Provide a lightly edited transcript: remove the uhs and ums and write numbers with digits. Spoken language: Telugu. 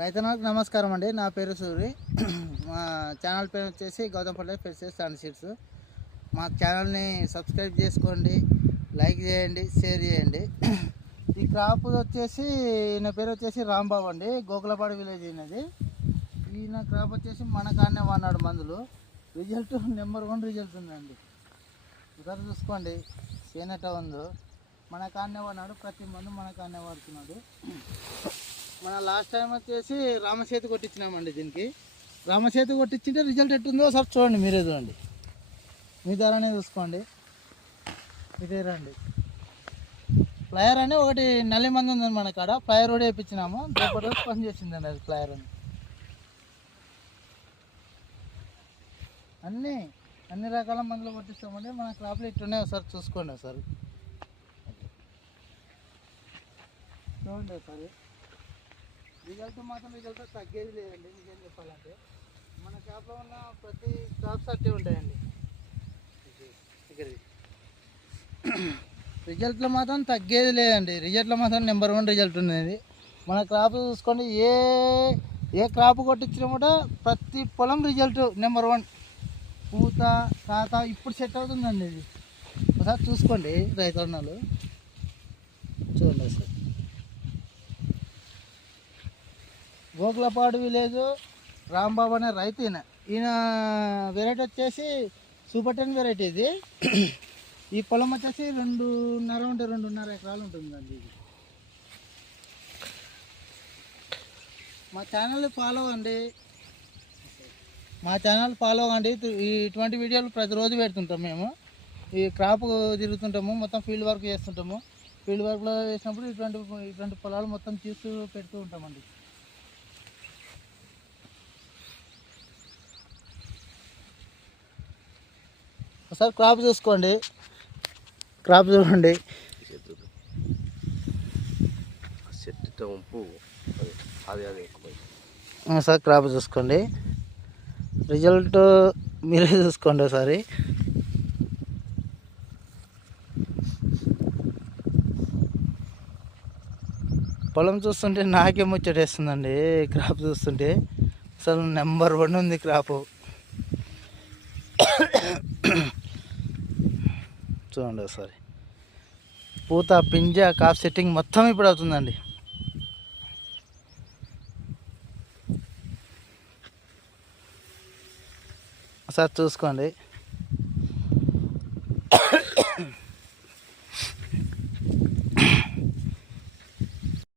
రైతన్నలకు నమస్కారం అండి. నా పేరు సూరి. మా ఛానల్ పేరు వచ్చేసి గౌతంపల్లి ఫెర్టిలైజర్స్ అండ్ సీడ్స్. మా ఛానల్ని సబ్స్క్రైబ్ చేసుకోండి, లైక్ చేయండి, షేర్ చేయండి. ఈ క్రాప్ వచ్చేసి ఈయన పేరు వచ్చేసి రాంబాబు అండి, గోకులపాడు విలేజ్ అయినది. ఈయన క్రాప్ వచ్చేసి మన కాడనే వాడినాడు మందులు. రిజల్ట్ నెంబర్ 1 రిజల్ట్ ఉందండి. ఒకసారి చూసుకోండి ఏనట ఉందో. మన కాడనే వాడినాడు, ప్రతి మందు మన కాడనే వాడుతున్నాడు. మన లాస్ట్ టైం వచ్చేసి రామసేతు కొట్టించినామండి. దీనికి రామసేతు కొట్టించింటే రిజల్ట్ ఎట్టుందో ఒకసారి చూడండి, మీరే చూడండి, మీ ద్వారానే చూసుకోండి. ఇదే రండి, ఫ్లయర్ అని ఒకటి నల్లి మంది ఉందండి మన కాడ. ఫ్లయర్ కూడా వేయించినాము, జబర్దస్త్ పని చేసిందండి అది ఫ్లయర్ అని. అన్ని రకాల మందులు కొట్టిస్తామండి. మన క్రాప్లో ఇట్లున్నాయి, ఒకసారి చూసుకోండి. ఒకసారి చూడండి, ఒకసారి రిజల్ట్ మాత్రం రిజల్ట్ తగ్గేది లేదండి. నిజం చెప్పాలంటే మన క్రాప్లో ఉన్న ప్రతి క్రాప్స్ అట్టే ఉంటాయండి. రిజల్ట్లో మాత్రం తగ్గేది లేదండి. రిజల్ట్లో మాత్రం నెంబర్ 1 రిజల్ట్ ఉన్నది. మన క్రాప్ చూసుకోండి, ఏ క్రాప్ కొట్టించినా కూడా ప్రతి పొలం రిజల్ట్ నెంబర్ 1. పూత కాత ఇప్పుడు సెట్ అవుతుందండి. ఇది ఒకసారి చూసుకోండి రైతన్నలు, చూడండి సార్. గోకులపాడు విలేజ్ రాంబాబు అనే రైతు ఈయన వెరైటీ వచ్చేసి సూపర్ 10 వెరైటీ. ఇది ఈ పొలం వచ్చేసి 2.5 ఎకరాలు ఉంటుందండి. ఇది మా ఛానల్ ఫాలో అండి, ఇటువంటి వీడియోలు ప్రతిరోజు పెడుతుంటాం మేము. ఈ క్రాప్ తిరుగుతుంటాము, మొత్తం ఫీల్డ్ వర్క్ చేస్తుంటాము. ఫీల్డ్ వర్క్లో చేసినప్పుడు ఇటువంటి పొలాలు మొత్తం చూస్తూ పెడుతూ ఉంటామండి. ఒకసారి క్రాప్ చూసుకోండి, క్రాప్ చూడండి. సార్ క్రాప్ చూసుకోండి, రిజల్ట్ మీరే చూసుకోండి ఒకసారి. పొలం చూస్తుంటే నాకే ముచ్చటేస్తుందండి. క్రాప్ చూస్తుంటే అసలు నెంబర్ 1 ఉంది క్రాపు. చూడండి ఒకసారి, పూత పింజ కాప్ సెట్టింగ్ మొత్తం ఇప్పుడు అవుతుందండి. ఒకసారి చూసుకోండి.